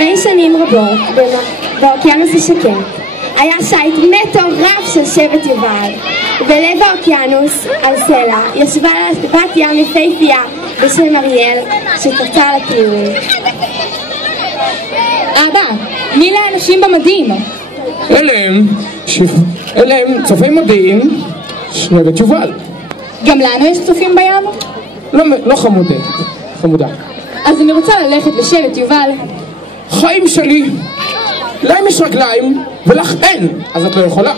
לפני שנים רבות, באוקיינוס השקט, היה שייט מטורף של שבט יובל. בלב האוקיינוס, על סלע, ישבה בת ים יפהפייה בשם אריאל, שתצא לטיולים. אבא, מי לאנשים במדים? אלה הם צופי מודיעין, שבט יובל. גם לנו יש צופים בים? לא חמודה. אז אני רוצה ללכת לשבט יובל. חיים שלי, להם יש רגליים ולך אין, אז את לא יכולה.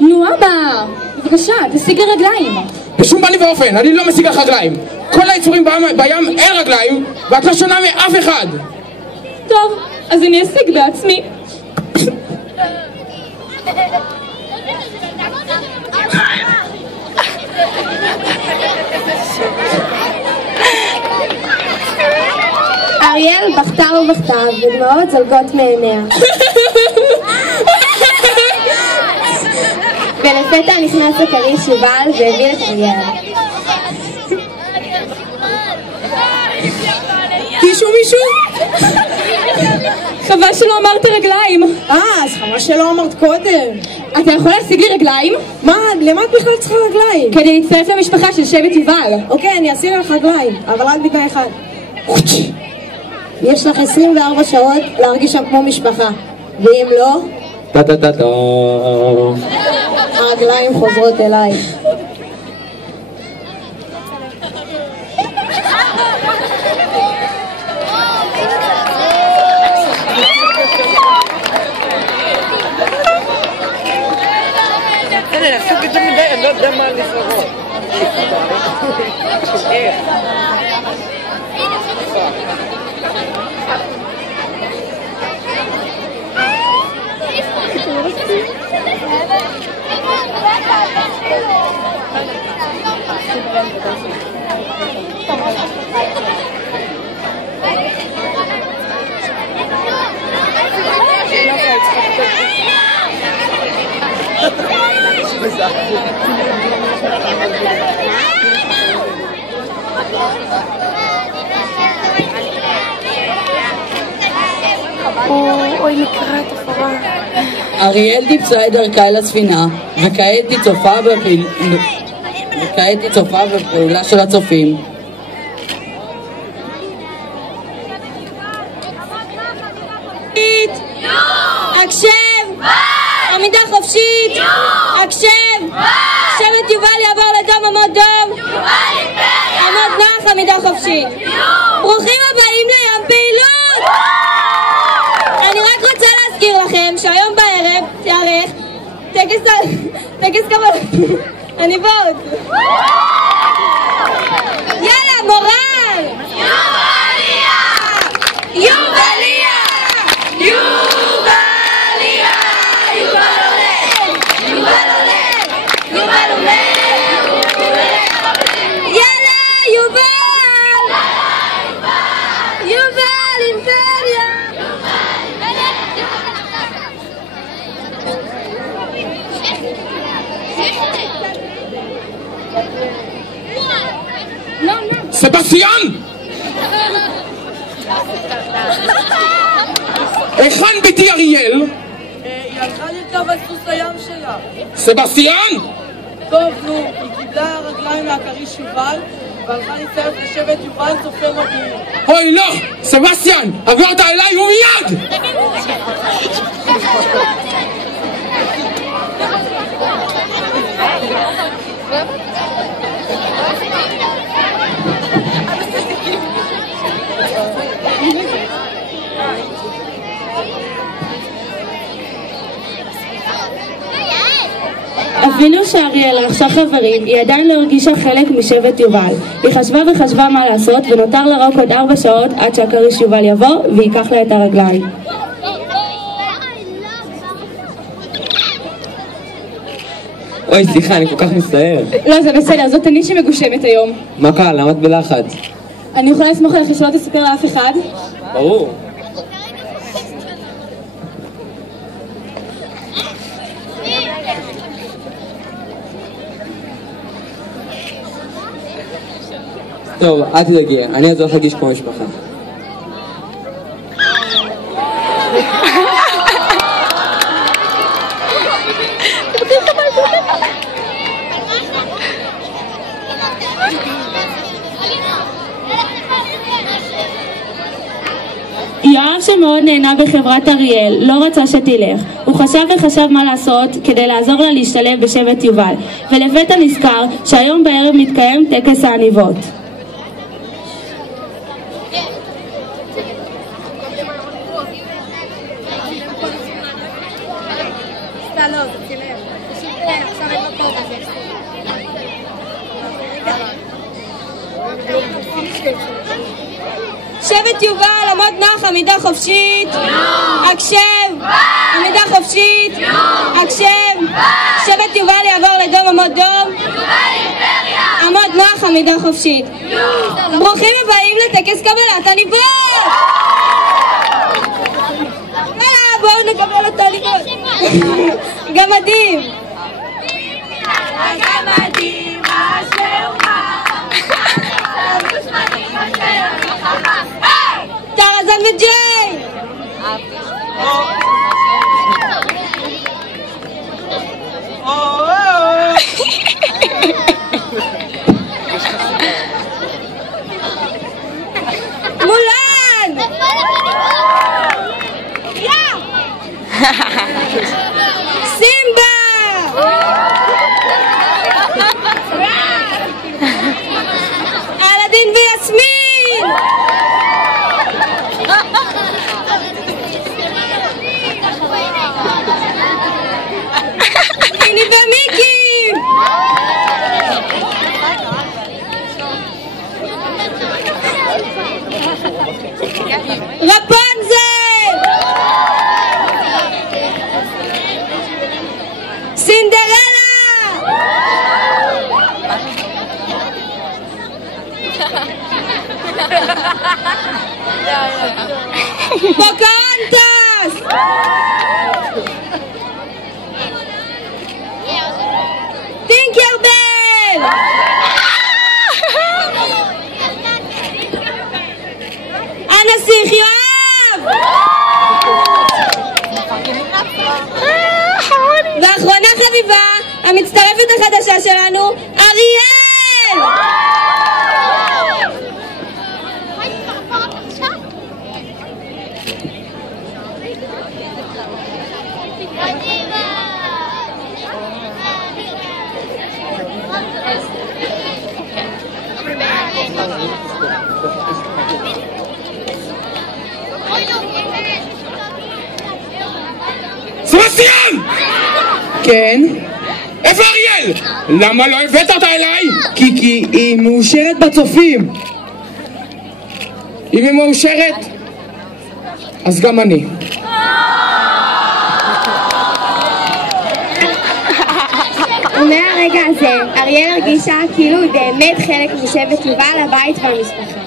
נו אבא, בבקשה, תשיגי רגליים. בשום פנים ואופן, אני לא משיג לך רגליים. כל היצורים בים אין רגליים, ואת לא שונה מאף אחד. טוב, אז אני אשיג בעצמי. אריאל בכתה ובכתה, ודמעות זולגות מעיניה. ולפתע נכנס הכריש יובל והביא את אריאל. מישהו? חבל שלא אמרת רגליים. אז חבל שלא אמרת קודם. אתה יכול להשיג לי רגליים? מה? למה את בכלל צריכה רגליים? כדי להצטרף למשפחה של שבט יובל. אוקיי, אני אשיג לך רגליים, אבל רק בתנאי אחד. יש לך 24 שעות להרגיש שם כמו משפחה, ואם לא, הרגליים חוזרות אלייך. לעשות יותר מדי, אני לא יודע מה לפרעות. איך? אוי, לקראת הפרה. אריאל טיפסה את דרכה אל הספינה, וכעת היא צופה בפעולה של הצופים. הקשב! עמידה חופשית! הקשב! שבט יובל יעבור לדם עמוד דום! עמוד נח, עמידה חופשית! ברוכים הבאים לים פעילות! אני רק רוצה להזכיר לכם שהיום בערב תיערך טקס קבלת הניווט. יאללה, מורל! יובליה! יובליה! יובליה! יובל עולה! יובל עולה! יובל עולה! יאללה, יובל! יובל, אימפריה! סבסטיאן! היכן ביתי אריאל? היא הלכה לרכב על סוס הים שלה. סבסטיאן! טוב, נו, היא קיבלה רגליים מהכריש יובל והלכה להצטרף לשבט יובל צופה מודיעין. אוי לא! סבסטיאן! עברת אליי ומיד! אפילו שאריאל רכשה חברים, היא עדיין לא הרגישה חלק משבט יובל. היא חשבה מה לעשות, ונותר לה רק עוד 4 שעות עד שהכריש יובל יבוא ויקח לה את הרגליים. אוי, סליחה, אני כל כך מצטער. לא, זה בסדר, זאת אני שמגושמת היום. מה קרה? למה את בלחץ? אני יכולה לסמוך עליך שלא תספר לאף אחד? ברור. טוב, אל תדאגי, אני אעזור לך להגיש כמו משפחה. יואב שמאוד נהנה בחברת אריאל, לא רצה שתלך. הוא חשב וחשב מה לעשות כדי לעזור לה להשתלב בשבט יובל, ולפתע נזכר שהיום בערב מתקיים טקס העניבות. שבט יובל, עמוד נח, עמידה חופשית. הקשב. עמידה חופשית. הקשב. שבט יובל יעבור לדום, עמוד דום. עמוד נח, עמידה חופשית. ברוכים הבאים לטקס קבלת עניבות. בואו נקבל את העניבות. גמדים. הגמדים אשר טרזן וג'יי! מולן! סימבה! אלאדין ויסמין! מיני ומיקי! רפונזל! סינדרלה! פוקהונטס! טינקרבל! הנסיך יואב! ואחרונה חביבה, המצטרפת החדשה שלנו, אריאל! סבסטיאן! כן? איפה אריאל? למה לא הבאת אותה אליי? כי היא מאושרת בצופים. אם היא מאושרת, אז גם אני. ומהרגע הזה אריאל הרגישה כאילו היא באמת חלק משבט יובל, הבית והמשפחה.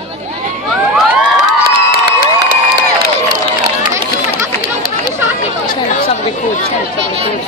עכשיו ריקוד, עכשיו ריקוד.